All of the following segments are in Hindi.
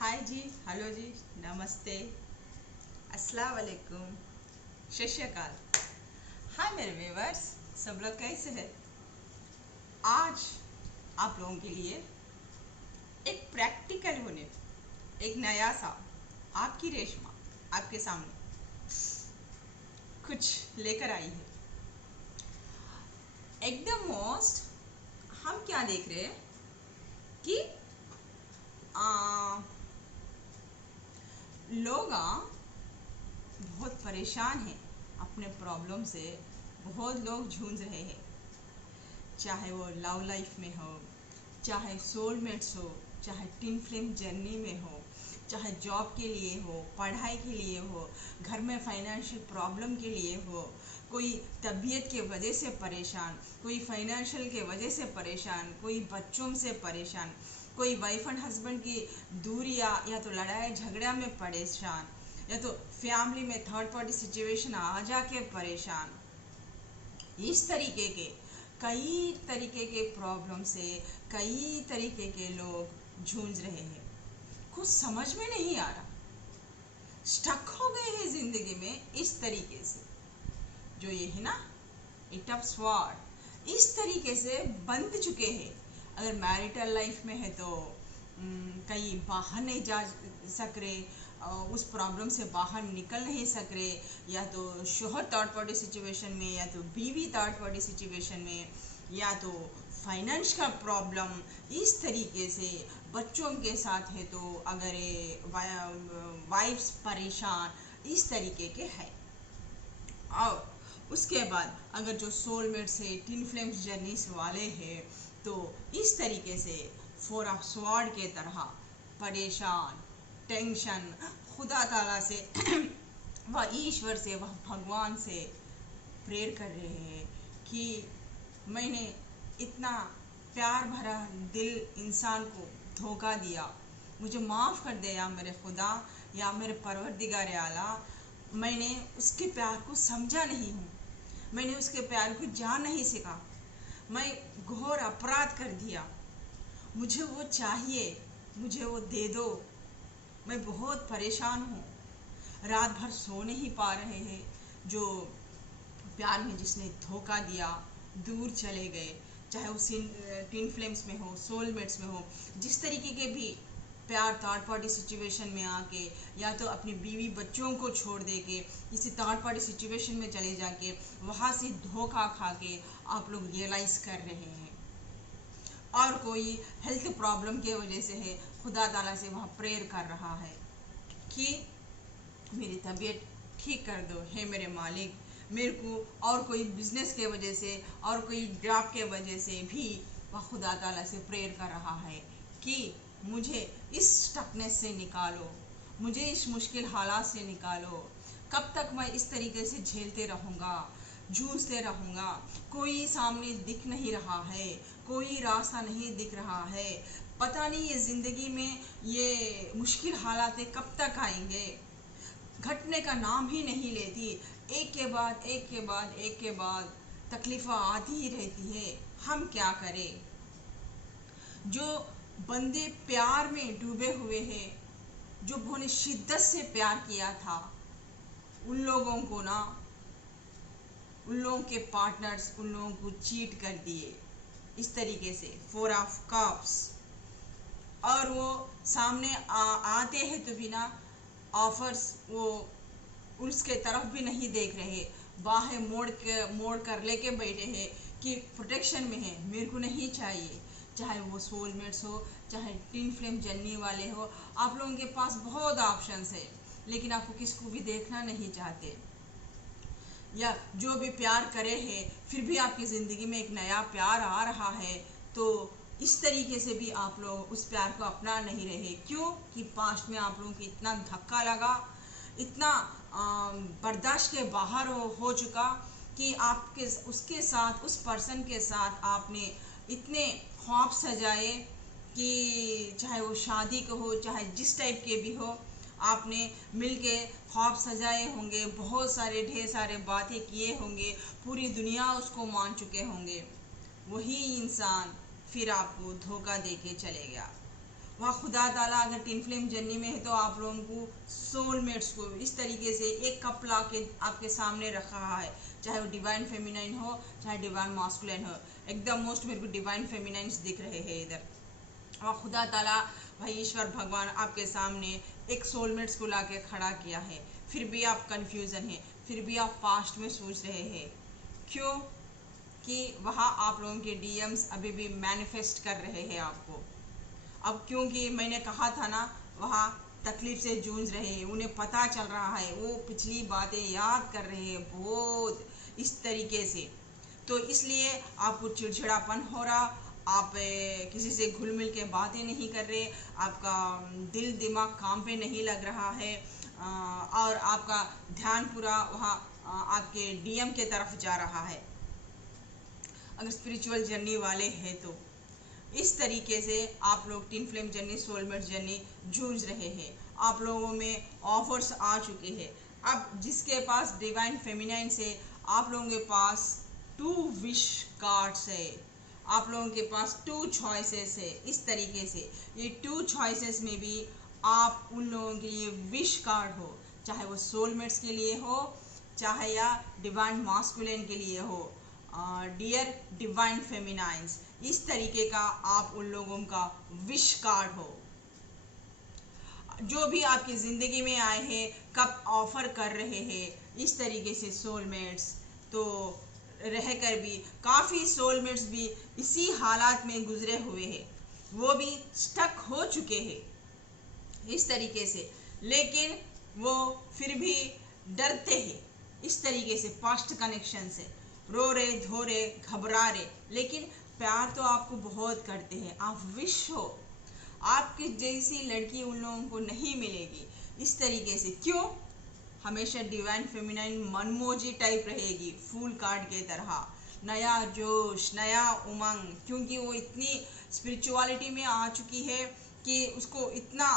हाय जी, हेलो जी, नमस्ते, अस्सलाम वालेकुम, सत श्री अकाल। हाय मेरे व्यूअर्स, सब लोग कैसे हैं? आज आप लोगों के लिए एक प्रैक्टिकल होने, एक नया सा आपकी रेशमा आपके सामने कुछ लेकर आई है। एकदम मोस्ट हम क्या देख रहे हैं कि आ, लोग बहुत परेशान हैं अपने प्रॉब्लम से। बहुत लोग जूझ रहे हैं, चाहे वो लव लाइफ में हो, चाहे सोलमेट्स हो, चाहे टिन फ्लेम जर्नी में हो, चाहे जॉब के लिए हो, पढ़ाई के लिए हो, घर में फाइनेंशियल प्रॉब्लम के लिए हो, कोई तबीयत के वजह से परेशान, कोई फाइनेंशियल के वजह से परेशान, कोई बच्चों से परेशान, कोई वाइफ एंड हस्बैंड की दूरी या तो लड़ाई झगड़ा में परेशान, या तो फैमिली में थर्ड पार्टी सिचुएशन आ जाके परेशान। इस तरीके के कई तरीके के प्रॉब्लम से कई तरीके के लोग जूझ रहे हैं। कुछ समझ में नहीं आ रहा, स्टक हो गए हैं जिंदगी में। इस तरीके से जो ये है ना, इट ऑफ स्वॉर्ड, इस तरीके से बंध चुके हैं। अगर मैरिटल लाइफ में है तो कहीं बाहर नहीं जा सक रहे, उस प्रॉब्लम से बाहर निकल नहीं सक रहे, या तो शोहर थर्ड पार्टी सिचुएशन में, या तो बीवी थर्ड पार्टी सिचुएशन में, या तो फाइनेंस का प्रॉब्लम। इस तरीके से बच्चों के साथ है तो अगर वाइफ्स परेशान, इस तरीके के है। और उसके बाद अगर जो सोलमेट से टिन फ्लेम्स जर्नीस वाले हैं तो इस तरीके से फोर ऑफ स्वॉर्ड के तरह परेशान, टेंशन, खुदा ताला से वह ईश्वर से, वह भगवान से प्रेयर कर रहे हैं कि मैंने इतना प्यार भरा दिल इंसान को धोखा दिया, मुझे माफ़ कर दे या मेरे खुदा, या मेरे परवरदिगार आला। मैंने उसके प्यार को समझा नहीं हूँ, मैंने उसके प्यार को जान नहीं सका, मैं घोर अपराध कर दिया, मुझे वो चाहिए, मुझे वो दे दो। मैं बहुत परेशान हूँ, रात भर सो नहीं पा रहे हैं। जो प्यार में जिसने धोखा दिया, दूर चले गए, चाहे वो टिन फ्लेम्स में हो, सोलमेट्स में हो, जिस तरीके के भी प्यार थर्ड पार्टी सिचुएशन में आके, या तो अपनी बीवी बच्चों को छोड़ दे के किसी थर्ड पार्टी सिचुएशन में चले जाके वहाँ से धोखा खा के आप लोग रियलाइज़ कर रहे हैं। और कोई हेल्थ प्रॉब्लम के वजह से है, खुदा ताला से वहाँ प्रेयर कर रहा है कि मेरी तबीयत ठीक कर दो हे मेरे मालिक। मेरे को और कोई बिजनेस के वजह से और कोई जॉब के वजह से भी वह खुदा ताला से प्रेयर कर रहा है कि मुझे इस स्टकनेस से निकालो, मुझे इस मुश्किल हालात से निकालो। कब तक मैं इस तरीके से झेलते रहूँगा, जूझते रहूँगा? कोई सामने दिख नहीं रहा है, कोई रास्ता नहीं दिख रहा है। पता नहीं ये ज़िंदगी में ये मुश्किल हालातें कब तक आएंगे, घटने का नाम ही नहीं लेती। एक के बाद एक के बाद एक के बाद तकलीफ़ें आती ही रहती है। हम क्या करें? जो बंदे प्यार में डूबे हुए हैं, जो उन्होंने शिद्दत से प्यार किया था, उन लोगों को ना, उन लोगों के पार्टनर्स उन लोगों को चीट कर दिए इस तरीके से, फोर ऑफ कप्स। और वो सामने आते हैं तो बिना ऑफर्स वो उसके तरफ भी नहीं देख रहे, बाहें मोड़ कर लेके बैठे हैं कि प्रोटेक्शन में है, मेरे को नहीं चाहिए। चाहे वो सोलमेट्स हो, चाहे टिन फ्लेम जलने वाले हो, आप लोगों के पास बहुत ऑप्शंस है, लेकिन आपको किसको भी देखना नहीं चाहते। या जो भी प्यार करे है फिर भी आपकी ज़िंदगी में एक नया प्यार आ रहा है तो इस तरीके से भी आप लोग उस प्यार को अपना नहीं रहे। क्यों? कि पास्ट में आप लोगों को इतना धक्का लगा, इतना बर्दाश्त के बाहर हो चुका कि आपके उसके साथ, उस पर्सन के साथ आपने इतने ख्वाब सजाए कि चाहे वो शादी को हो, चाहे जिस टाइप के भी हो, आपने मिलके ख्वाब सजाए होंगे, बहुत सारे ढेर सारे बातें किए होंगे, पूरी दुनिया उसको मान चुके होंगे। वही इंसान फिर आपको धोखा दे के चले गया। वह खुदा ताला अगर टिन फ्लेम जर्नी में है तो आप लोगों को सोलमेट्स को इस तरीके से एक कप ला के आपके सामने रखा है, चाहे वो डिवाइन फेमिनाइन हो चाहे डिवाइन मास्कुलिन हो। एकदम मोस्ट मेरे को डिवाइन फेमिनाइंस दिख रहे हैं इधर। और खुदा ताला भाई ईश्वर भगवान आपके सामने एक सोलमेट्स को ला के खड़ा किया है, फिर भी आप कंफ्यूजन है, फिर भी आप पास्ट में सोच रहे हैं। क्यों? कि वहाँ आप लोगों के डीएम्स अभी भी मैनिफेस्ट कर रहे हैं आपको। अब क्योंकि मैंने कहा था ना, वहाँ तकलीफ से जूझ रहे हैं, उन्हें पता चल रहा है, वो पिछली बातें याद कर रहे हैं बहुत इस तरीके से, तो इसलिए आपको चिड़चिड़ापन हो रहा, आप किसी से घुल मिल के बातें नहीं कर रहे, आपका दिल दिमाग काम पे नहीं लग रहा है, और आपका ध्यान पूरा वहाँ आपके डीएम के तरफ जा रहा है। अगर स्पिरिचुअल जर्नी वाले हैं तो इस तरीके से आप लोग tin flame journey, soulmate journey जूझ रहे हैं। आप लोगों में ऑफर्स आ चुके हैं। अब जिसके पास डिवाइन फेमिनाइन से, आप लोगों के पास 2 विश कार्ड्स है, आप लोगों के पास 2 चॉइसेस है। इस तरीके से ये 2 चॉइसेस में भी आप उन लोगों के लिए विश कार्ड हो, चाहे वो सोलमेट्स के लिए हो चाहे या डिवाइन मास्कुलिन के लिए हो, डियर डिवाइन फेमिनाइंस, इस तरीके का आप उन लोगों का विश कार्ड हो। जो भी आपकी ज़िंदगी में आए हैं, कब ऑफर कर रहे हैं इस तरीके से सोलमेट्स, तो रहकर भी काफ़ी सोलमेट्स भी इसी हालात में गुजरे हुए हैं, वो भी स्टक हो चुके हैं इस तरीके से, लेकिन वो फिर भी डरते हैं इस तरीके से पास्ट कनेक्शन से, रो रहे धो रहे घबरा रहे, लेकिन प्यार तो आपको बहुत करते हैं। आप विश हो आपकी जैसी लड़की उन लोगों को नहीं मिलेगी इस तरीके से। क्यों? हमेशा डिवाइन फेमिनाइन मनमोजी टाइप रहेगी, फूल कार्ड के तरह, नया जोश नया उमंग, क्योंकि वो इतनी स्पिरिचुअलिटी में आ चुकी है कि उसको इतना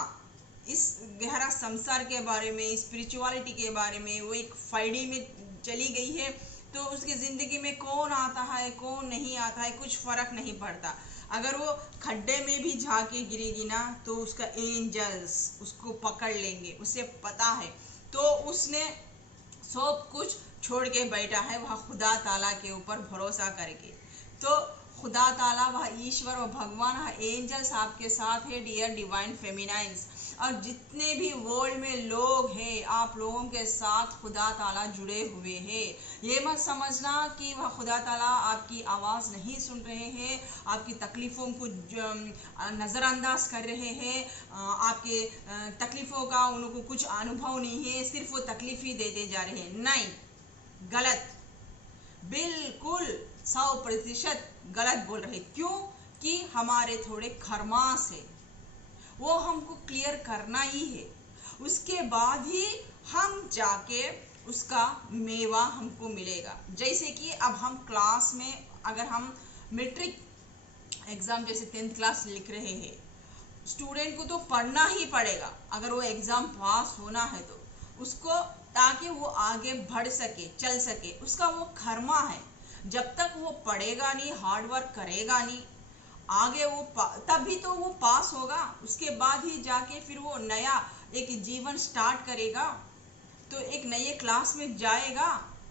इस गहरा संसार के बारे में, स्पिरिचुअलिटी के बारे में वो एक फाइडी में चली गई है, तो उसकी ज़िंदगी में कौन आता है कौन नहीं आता है कुछ फ़र्क नहीं पड़ता। अगर वो खड्डे में भी जाके गिरेगी ना तो उसका एंजल्स उसको पकड़ लेंगे, उसे पता है। तो उसने सब कुछ छोड़ के बैठा है वह खुदा ताला के ऊपर भरोसा करके। तो खुदा ताला वह ईश्वर व भगवान वह एंजल्स आपके साथ है डियर डिवाइन फेमिनाइंस। और जितने भी वर्ल्ड में लोग हैं आप लोगों के साथ खुदा ताला जुड़े हुए हैं। ये मत समझना कि वह खुदा ताला आपकी आवाज़ नहीं सुन रहे हैं, आपकी तकलीफ़ों को नज़रअंदाज कर रहे हैं, आपके तकलीफ़ों का उनको कुछ अनुभव नहीं है, सिर्फ वो तकलीफ़ ही देते जा रहे हैं। नहीं, गलत, बिल्कुल 100% गलत बोल रहे। क्यों? कि हमारे थोड़े खरमास है, वो हमको क्लियर करना ही है, उसके बाद ही हम जाके उसका मेवा हमको मिलेगा। जैसे कि अब हम क्लास में अगर हम मैट्रिक एग्ज़ाम जैसे 10th क्लास लिख रहे हैं, स्टूडेंट को तो पढ़ना ही पड़ेगा अगर वो एग्ज़ाम पास होना है तो उसको, ताकि वो आगे बढ़ सके चल सके। उसका वो कर्मा है, जब तक वो पढ़ेगा नहीं हार्ड वर्क करेगा नहीं आगे वो तभी तो वो पास होगा, उसके बाद ही जाके फिर वो नया एक जीवन स्टार्ट करेगा। तो एक नए क्लास में जाएगा,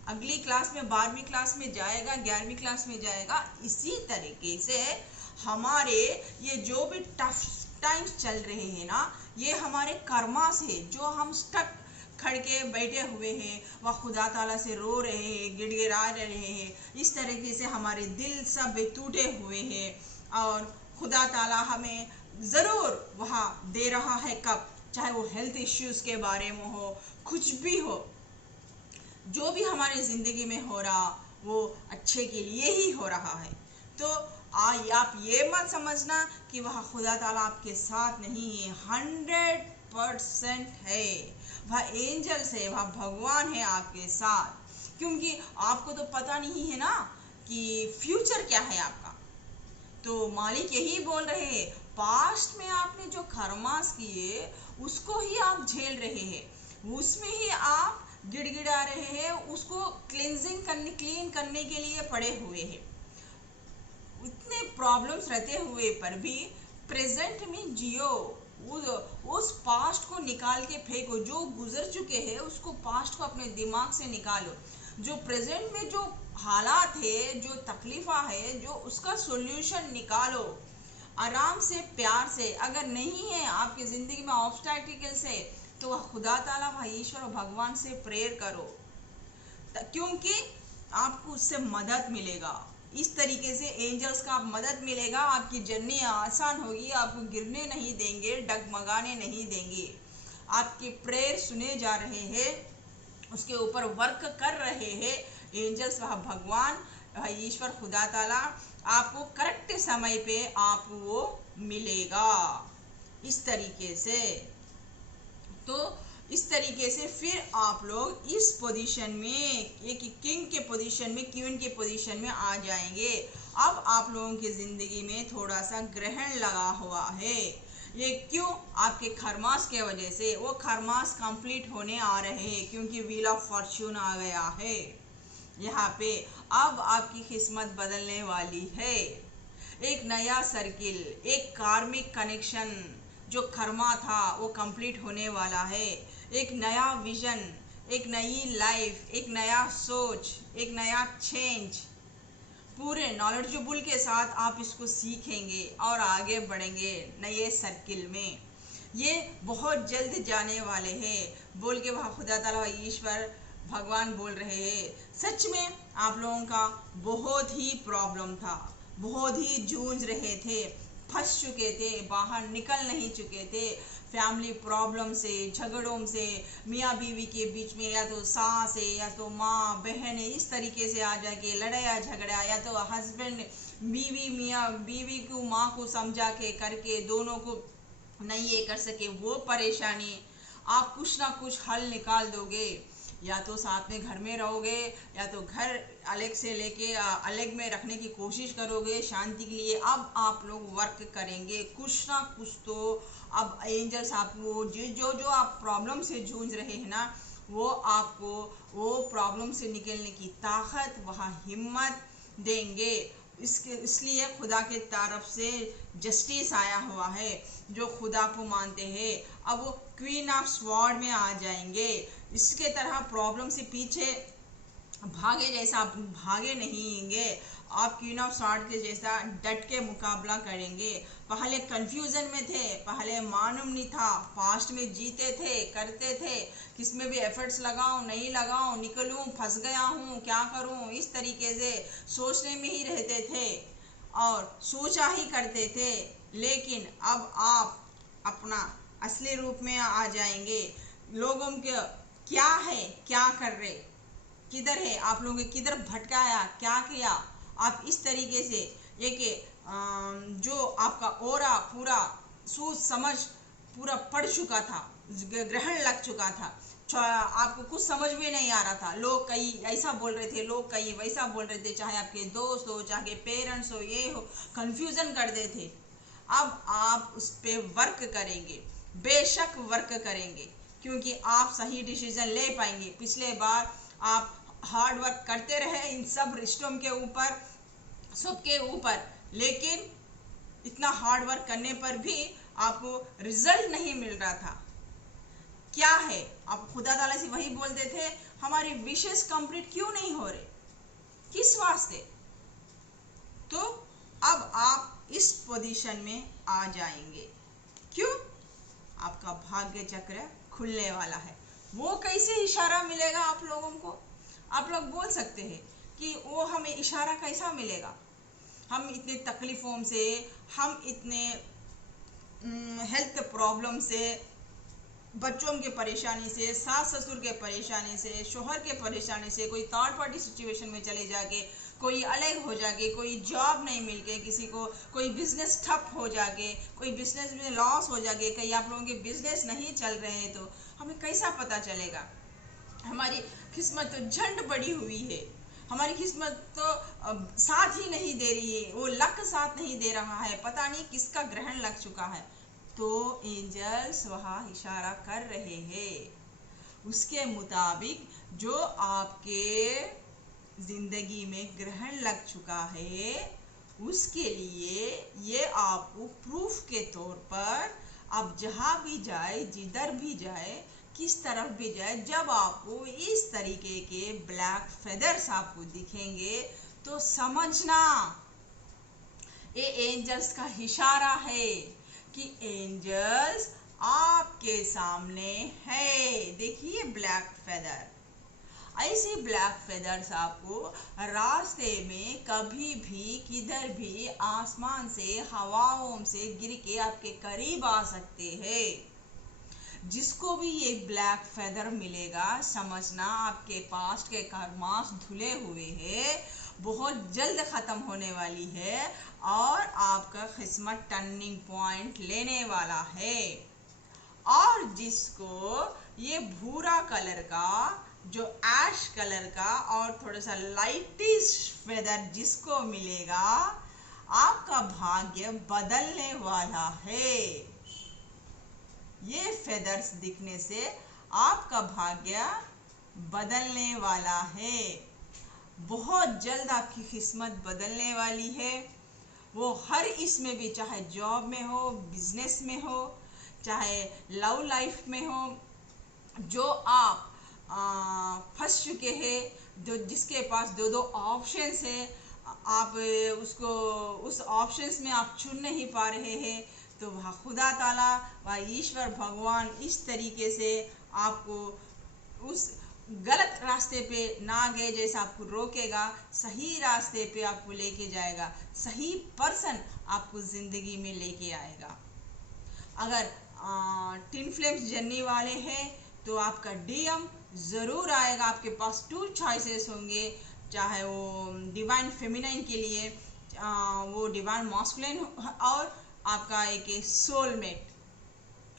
अगली क्लास में 12वीं क्लास में जाएगा, 11वीं क्लास में जाएगा। इसी तरीके से हमारे ये जो भी टफ टाइम्स चल रहे हैं ना, ये हमारे कर्मा से जो हम स्टक खड़ के बैठे हुए हैं, वह खुदा ताला से रो रहे हैं, गिड़गिड़ा रहे हैं, इस तरीके से हमारे दिल सब टूटे हुए हैं। और खुदा ताला हमें ज़रूर वहाँ दे रहा है, कब, चाहे वो हेल्थ इश्यूज़ के बारे में हो, कुछ भी हो, जो भी हमारी ज़िंदगी में हो रहा वो अच्छे के लिए ही हो रहा है। तो आप ये मत समझना कि वह खुदा ताला आपके साथ नहीं है, 100% है। वह एंजल्स है, वह भगवान है आपके साथ, क्योंकि आपको तो पता नहीं है ना कि फ्यूचर क्या है आपका। तो मालिक यही बोल रहे हैं, पास्ट में आपने जो कर्मास किए उसको ही आप झेल रहे हैं, उसमें ही आप गिड़गिड़ा रहे हैं, उसको क्लीन करने के लिए पड़े हुए हैं। इतने प्रॉब्लम्स रहते हुए पर भी प्रेजेंट में जियो, उस पास्ट को निकाल के फेंको, जो गुजर चुके हैं उसको, पास्ट को अपने दिमाग से निकालो। जो प्रेजेंट में जो हालात है, जो तकलीफा है, जो उसका सॉल्यूशन निकालो आराम से, प्यार से। अगर नहीं है आपकी ज़िंदगी में ऑब्स्टैकल्स है तो खुदा ताला, भाई ईश्वर भगवान से प्रेयर करो, क्योंकि आपको उससे मदद मिलेगा। इस तरीके से एंजल्स का मदद मिलेगा, आपकी जर्नी आसान होगी, आपको गिरने नहीं देंगे, डगमगाने नहीं देंगे। आपके प्रेयर सुने जा रहे हैं, उसके ऊपर वर्क कर रहे हैं एंजल्स, वह भगवान ईश्वर खुदा ताला आपको करेक्ट समय पे आपको वो मिलेगा। इस तरीके से, तो इस तरीके से फिर आप लोग इस पोजीशन में, एक किंग के पोजीशन में, क्वीन के पोजीशन में आ जाएंगे। अब आप लोगों की ज़िंदगी में थोड़ा सा ग्रहण लगा हुआ है। ये क्यों? आपके खरमास के वजह से। वो खरमास कंप्लीट होने आ रहे हैं क्योंकि व्हील ऑफ फॉर्च्यून आ गया है यहाँ पे। अब आपकी किस्मत बदलने वाली है। एक नया सर्किल, एक कार्मिक कनेक्शन जो कर्मा था वो कंप्लीट होने वाला है। एक नया विजन, एक नई लाइफ, एक नया सोच, एक नया चेंज, पूरे नॉलेजेबल के साथ आप इसको सीखेंगे और आगे बढ़ेंगे नए सर्किल में। ये बहुत जल्द जाने वाले हैं बोल के वह खुदा ताला ईश्वर भगवान बोल रहे हैं। सच में आप लोगों का बहुत ही प्रॉब्लम था, बहुत ही जूझ रहे थे, फंस चुके थे, बाहर निकल नहीं चुके थे। फैमिली प्रॉब्लम से, झगड़ों से, मियाँ बीवी के बीच में या तो सास है या तो माँ बहन है, इस तरीके से आ जाके लड़ाया झगड़ा, या तो हस्बैंड बीवी, मियाँ बीवी को माँ को समझा के करके दोनों को नहीं ये कर सके, वो परेशानी आप कुछ ना कुछ हल निकाल दोगे। या तो साथ में घर में रहोगे, या तो घर अलग से लेके अलग में रखने की कोशिश करोगे शांति के लिए। अब आप लोग वर्क करेंगे कुछ ना कुछ तो। अब एंजल्स आपको जो जो आप प्रॉब्लम से जूझ रहे हैं ना, वो आपको वो प्रॉब्लम से निकलने की ताकत, वह हिम्मत देंगे। इसलिए खुदा के तरफ से जस्टिस आया हुआ है जो खुदा को मानते हैं। अब वो क्वीन ऑफ स्वॉर्ड में आ जाएंगे। इसके तरह प्रॉब्लम से पीछे भागे जैसा आप भागे नहीं होंगे। आप क्वीन ऑफ स्वॉर्ड के जैसा डट के मुकाबला करेंगे। पहले कंफ्यूजन में थे, पहले मालूम नहीं था, पास्ट में जीते थे, करते थे, किसमें भी एफर्ट्स लगाऊं नहीं लगाऊं, निकलूं, फंस गया हूं, क्या करूं, इस तरीके से सोचने में ही रहते थे और सोचा ही करते थे। लेकिन अब आप अपना असली रूप में आ जाएंगे। लोगों के क्या है, क्या कर रहे, किधर है, आप लोगों ने किधर भटकाया, क्या किया, आप इस तरीके से एक जो आपका ओरा पूरा सोच समझ पूरा पड़ चुका था, ग्रहण लग चुका था, आपको कुछ समझ में नहीं आ रहा था। लोग कई ऐसा बोल रहे थे, लोग कई वैसा बोल रहे थे, चाहे आपके दोस्त हो, चाहे पेरेंट्स हो, ये हो, कंफ्यूजन कर देते थे। अब आप उस पर वर्क करेंगे, बेशक वर्क करेंगे, क्योंकि आप सही डिसीजन ले पाएंगे। पिछले बार आप हार्ड वर्क करते रहे इन सब रिश्तों के ऊपर, सबके ऊपर, लेकिन इतना हार्ड वर्क करने पर भी आपको रिजल्ट नहीं मिल रहा था। क्या है, आप खुदा ताला से वही बोलते थे, हमारी विशेष कंप्लीट क्यों नहीं हो रहे, किस वास्ते? तो अब आप इस पोजीशन में आ जाएंगे। क्यों? आपका भाग्य चक्र खुलने वाला है। वो कैसे इशारा मिलेगा आप लोगों को? आप लोग बोल सकते हैं कि वो हमें इशारा कैसा मिलेगा? हम इतने तकलीफ़ों से, हम इतने हेल्थ प्रॉब्लम से, बच्चों के परेशानी से, सास ससुर के परेशानी से, शोहर के परेशानी से, कोई थर्ड पार्टी सिचुएशन में चले जाके, कोई अलग हो जाके, कोई जॉब नहीं मिल के, किसी को कोई बिजनेस ठप हो जाके, कोई बिजनेस में लॉस हो जाके, कहीं आप लोगों के बिजनेस नहीं चल रहे हैं, तो हमें कैसा पता चलेगा? हमारी किस्मत तो झंड पड़ी हुई है, हमारी किस्मत तो साथ ही नहीं दे रही है, वो लक साथ नहीं दे रहा है, पता नहीं किसका ग्रहण लग चुका है। तो एंजल्स वहाँ इशारा कर रहे हैं उसके मुताबिक जो आपके जिंदगी में ग्रहण लग चुका है उसके लिए ये आपको प्रूफ के तौर पर आप जहाँ भी जाए, जिधर भी जाए, किस तरफ भी जाए, जब आपको इस तरीके के ब्लैक फेदर्स आपको दिखेंगे तो समझना ये एंजल्स का इशारा है कि एंजल्स आपके सामने है। देखिए ब्लैक फेदर, ऐसे ब्लैक फेदर्स आपको रास्ते में कभी भी किधर भी आसमान से, हवाओं से गिर के आपके करीब आ सकते हैं। जिसको भी ये ब्लैक फेदर मिलेगा समझना आपके पास्ट के कर्मास धुले हुए हैं, बहुत जल्द ख़त्म होने वाली है और आपका किस्मत टर्निंग पॉइंट लेने वाला है। और जिसको ये भूरा कलर का, जो ऐश कलर का और थोड़ा सा लाइटिश फेदर जिसको मिलेगा, आपका भाग्य बदलने वाला है। ये फेदर्स दिखने से आपका भाग्य बदलने वाला है। बहुत जल्द आपकी किस्मत बदलने वाली है। वो हर इसमें भी, चाहे जॉब में हो, बिजनेस में हो, चाहे लव लाइफ में हो, जो आप फंस चुके हैं, जो जिसके पास दो दो ऑप्शंस है, आप उसको उस ऑप्शंस में आप चुन नहीं पा रहे हैं, तो वह खुदा ताला, वह ईश्वर भगवान इस तरीके से आपको उस गलत रास्ते पे ना गए जैसा आपको रोकेगा, सही रास्ते पे आपको लेके जाएगा, सही पर्सन आपको ज़िंदगी में लेके आएगा। अगर टिन फ्लेम्स जर्नी वाले हैं तो आपका डीएम ज़रूर आएगा। आपके पास 2 चॉइसेस होंगे, चाहे वो डिवाइन फेमिनाइन के लिए, वो डिवाइन मास्कुलिन, और आपका एक सोलमेट।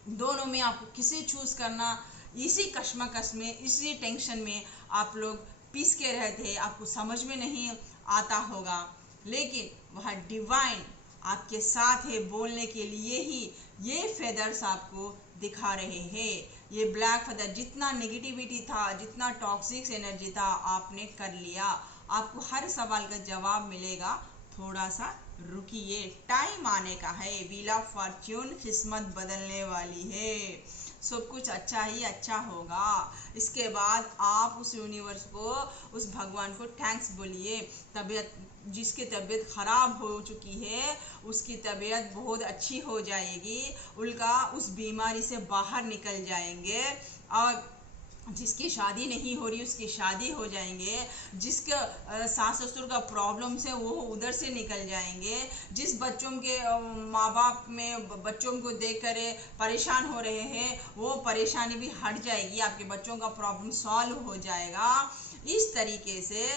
दोनों में आपको किसे चूज़ करना, इसी कश्मकश में, इसी टेंशन में आप लोग पीस के रहते हैं, आपको समझ में नहीं आता होगा। लेकिन वह डिवाइन आपके साथ है, बोलने के लिए ही ये फेदर्स आपको दिखा रहे हैं। ये ब्लैक फेदर, जितना नेगेटिविटी था, जितना टॉक्सिक एनर्जी था, आपने कर लिया। आपको हर सवाल का जवाब मिलेगा। थोड़ा सा रुकिए, टाइम आने का है। व्हील ऑफ फॉर्च्यून, किस्मत बदलने वाली है। सब कुछ अच्छा ही अच्छा होगा। इसके बाद आप उस यूनिवर्स को, उस भगवान को थैंक्स बोलिए। तबीयत, जिसकी तबीयत ख़राब हो चुकी है उसकी तबीयत बहुत अच्छी हो जाएगी, उनका उस बीमारी से बाहर निकल जाएंगे। और जिसकी शादी नहीं हो रही उसकी शादी हो जाएंगे, जिसके सास ससुर का प्रॉब्लम से वो उधर से निकल जाएंगे, जिस बच्चों के माँ बाप में बच्चों को देखकर परेशान हो रहे हैं वो परेशानी भी हट जाएगी, आपके बच्चों का प्रॉब्लम सॉल्व हो जाएगा। इस तरीके से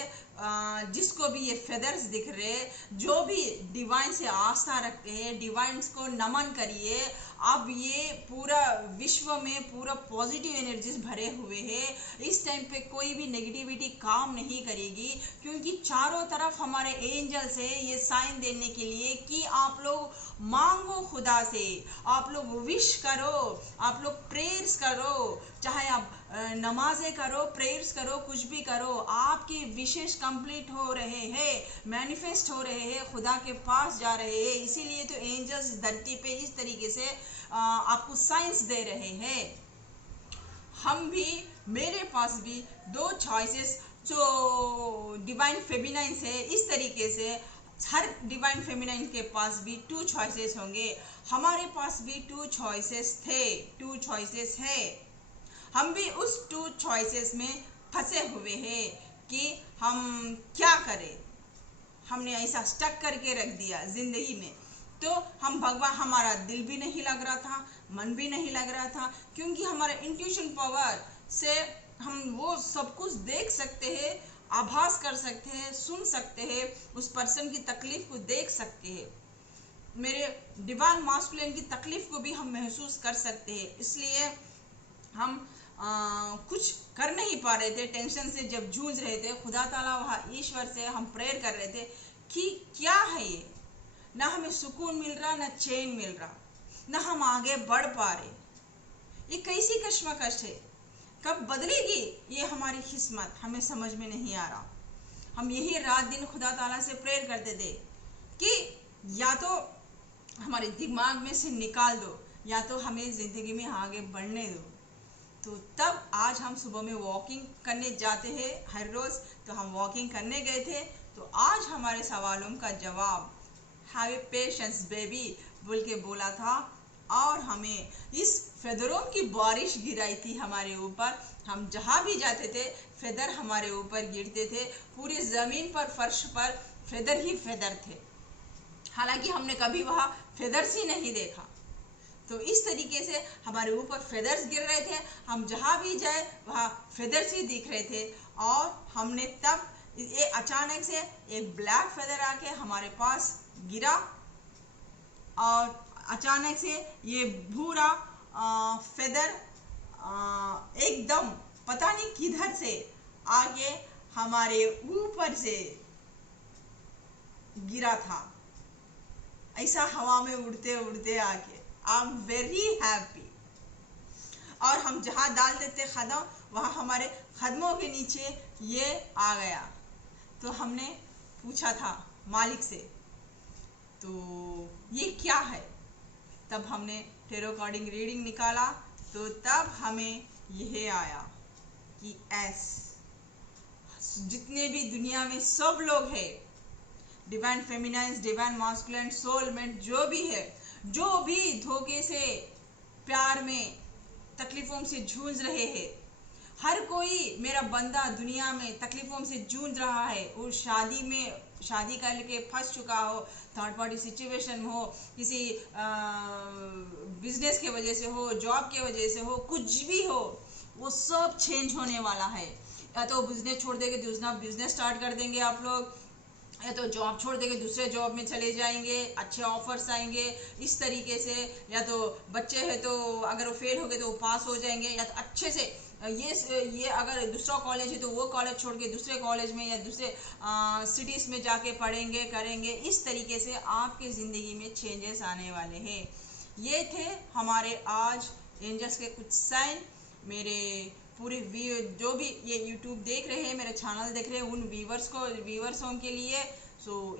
जिसको भी ये फेदर्स दिख रहे, जो भी डिवाइन से आस्था रखते हैं, डिवाइन्स को नमन करिए। अब ये पूरा विश्व में पूरा पॉजिटिव एनर्जीज भरे हुए हैं। इस टाइम पे कोई भी नेगेटिविटी काम नहीं करेगी, क्योंकि चारों तरफ हमारे एंजल्स है ये साइन देने के लिए कि आप लोग मांगो खुदा से, आप लोग विश करो, आप लोग प्रेयर्स करो, चाहे आप नमाजें करो, प्रेयर्स करो, कुछ भी करो, आपके विशेष कंप्लीट हो रहे हैं, मैनिफेस्ट हो रहे हैं, खुदा के पास जा रहे हैं। इसीलिए तो एंजल्स धरती पे इस तरीके से आपको साइंस दे रहे हैं। हम भी, मेरे पास भी 2 चॉइसेस जो डिवाइन फेमिनाइन है, इस तरीके से हर डिवाइन फेमिनाइन के पास भी 2 चॉइसेस होंगे। हमारे पास भी 2 चॉइसेस थे, 2 चॉइसेस है। हम भी उस 2 चॉइसेस में फंसे हुए हैं कि हम क्या करें। हमने ऐसा स्टक करके रख दिया जिंदगी में, तो हम भगवान, हमारा दिल भी नहीं लग रहा था, मन भी नहीं लग रहा था, क्योंकि हमारा इंट्यूशन पावर से हम वो सब कुछ देख सकते हैं, आभास कर सकते हैं, सुन सकते हैं, उस पर्सन की तकलीफ को देख सकते हैं, मेरे डिवाइन मास्कुलिन की तकलीफ को भी हम महसूस कर सकते हैं। इसलिए हम कुछ कर नहीं पा रहे थे, टेंशन से जब जूझ रहे थे, खुदा ताला वहाँ ईश्वर से हम प्रेयर कर रहे थे कि क्या है ये, ना हमें सुकून मिल रहा, ना चैन मिल रहा, ना हम आगे बढ़ पा रहे। ये कैसी कश्मकश है, कब बदलेगी ये हमारी किस्मत, हमें समझ में नहीं आ रहा। हम यही रात दिन खुदा ताला से प्रेयर करते थे कि या तो हमारे दिमाग में से निकाल दो या तो हमें ज़िंदगी में आगे बढ़ने दो। तो तब आज हम सुबह में वॉकिंग करने जाते हैं हर रोज़। तो हम वॉकिंग करने गए थे, तो आज हमारे सवालों का जवाब हैव ए पेशेंस बेबी बोल के बोला था। और हमें इस फेदरों की बारिश गिराई थी हमारे ऊपर। हम जहाँ भी जाते थे फेदर हमारे ऊपर गिरते थे। पूरी ज़मीन पर, फर्श पर फेदर ही फेदर थे। हालांकि हमने कभी वहाँ फेदर्स ही नहीं देखा। तो इस तरीके से हमारे ऊपर फेदर्स गिर रहे थे। हम जहाँ भी जाए वहाँ फेदर्स ही दिख रहे थे। और हमने तब ये अचानक से एक ब्लैक फेदर आके हमारे पास गिरा और अचानक से ये भूरा फेदर एकदम पता नहीं किधर से आके हमारे ऊपर से गिरा था। ऐसा हवा में उड़ते उड़ते आके आई एम वेरी हैप्पी। और हम जहाँ डाल देते कदम वहाँ हमारे कदमों के नीचे ये आ गया। तो हमने पूछा था मालिक से, तो ये क्या है? तब हमने टेरो कार्डिंग रीडिंग निकाला, तो तब हमें यह आया कि जितने भी दुनिया में सब लोग हैं, divine feminine, divine masculine, soulmate, जो भी है, जो भी धोखे से, प्यार में, तकलीफों से जूझ रहे हैं, हर कोई मेरा बंदा दुनिया में तकलीफों से जूझ रहा है। वो शादी करके फंस चुका हो, थर्ड पार्टी सिचुएशन हो, किसी बिजनेस के वजह से हो, जॉब के वजह से हो, कुछ भी हो, वो सब चेंज होने वाला है। या तो बिजनेस छोड़ देंगे, दूसरा बिजनेस स्टार्ट कर देंगे आप लोग, या तो जॉब छोड़ देंगे, दूसरे जॉब में चले जाएंगे, अच्छे ऑफर्स आएंगे इस तरीके से। या तो बच्चे हैं तो अगर वो फेल हो गए तो वो पास हो जाएंगे, या तो अच्छे से ये अगर दूसरा कॉलेज है तो वो कॉलेज छोड़ के दूसरे कॉलेज में या दूसरे सिटीज़ में जाके पढ़ेंगे, करेंगे। इस तरीके से आपके ज़िंदगी में चेंजेस आने वाले हैं। ये थे हमारे आज एंजल्स के कुछ साइन। मेरे पूरे जो भी ये YouTube देख रहे हैं, मेरे चैनल देख रहे हैं, उन व्यूवर्सों के लिए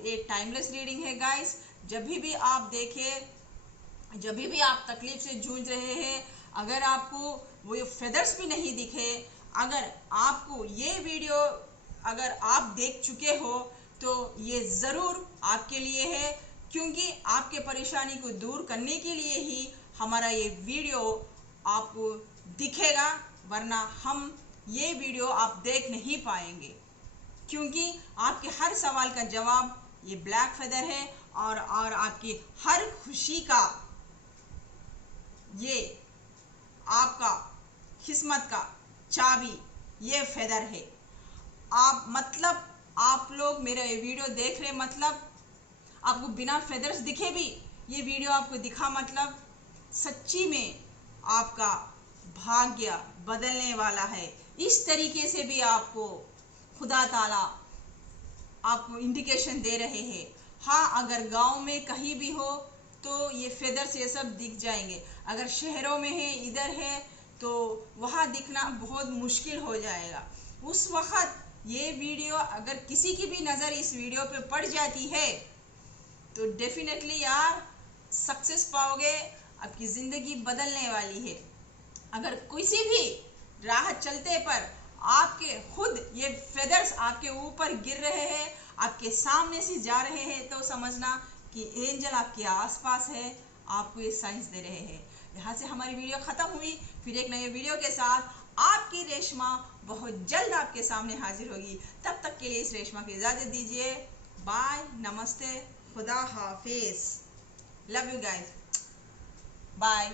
ये टाइमलेस रीडिंग है गाइस। जब भी आप देखें, जब भी आप तकलीफ से जूझ रहे हैं, अगर आपको वो फेदर्स भी नहीं दिखे, अगर आपको ये वीडियो अगर आप देख चुके हो तो ये ज़रूर आपके लिए है, क्योंकि आपके परेशानी को दूर करने के लिए ही हमारा ये वीडियो आपको दिखेगा। वरना हम ये वीडियो आप देख नहीं पाएंगे, क्योंकि आपके हर सवाल का जवाब ये ब्लैक फेदर है। और आपकी हर खुशी का ये आपका किस्मत का चाबी ये फेदर है। आप लोग मेरा ये वीडियो देख रहे, मतलब आपको बिना फेदर्स दिखे भी ये वीडियो आपको दिखा, मतलब सच्ची में आपका भाग्य बदलने वाला है। इस तरीके से भी आपको खुदा ताला आपको इंडिकेशन दे रहे हैं। हाँ, अगर गांव में कहीं भी हो तो ये फेदर्स ये सब दिख जाएंगे। अगर शहरों में है, इधर है, तो वहाँ दिखना बहुत मुश्किल हो जाएगा। उस वक्त ये वीडियो अगर किसी की भी नज़र इस वीडियो पे पड़ जाती है तो डेफिनेटली यार सक्सेस पाओगे, आपकी ज़िंदगी बदलने वाली है। अगर किसी भी राह चलते पर आपके खुद ये फेदर्स आपके ऊपर गिर रहे हैं, आपके सामने से जा रहे हैं, तो समझना कि एंजल आपके आसपास है, आपको ये साइंस दे रहे हैं। यहाँ से हमारी वीडियो ख़त्म हुई। फिर एक नए वीडियो के साथ आपकी रेशमा बहुत जल्द आपके सामने हाजिर होगी। तब तक के लिए इस रेशमा की इजाज़त दीजिए। बाय, नमस्ते, खुदा हाफिज, लव यू गाइस, बाय।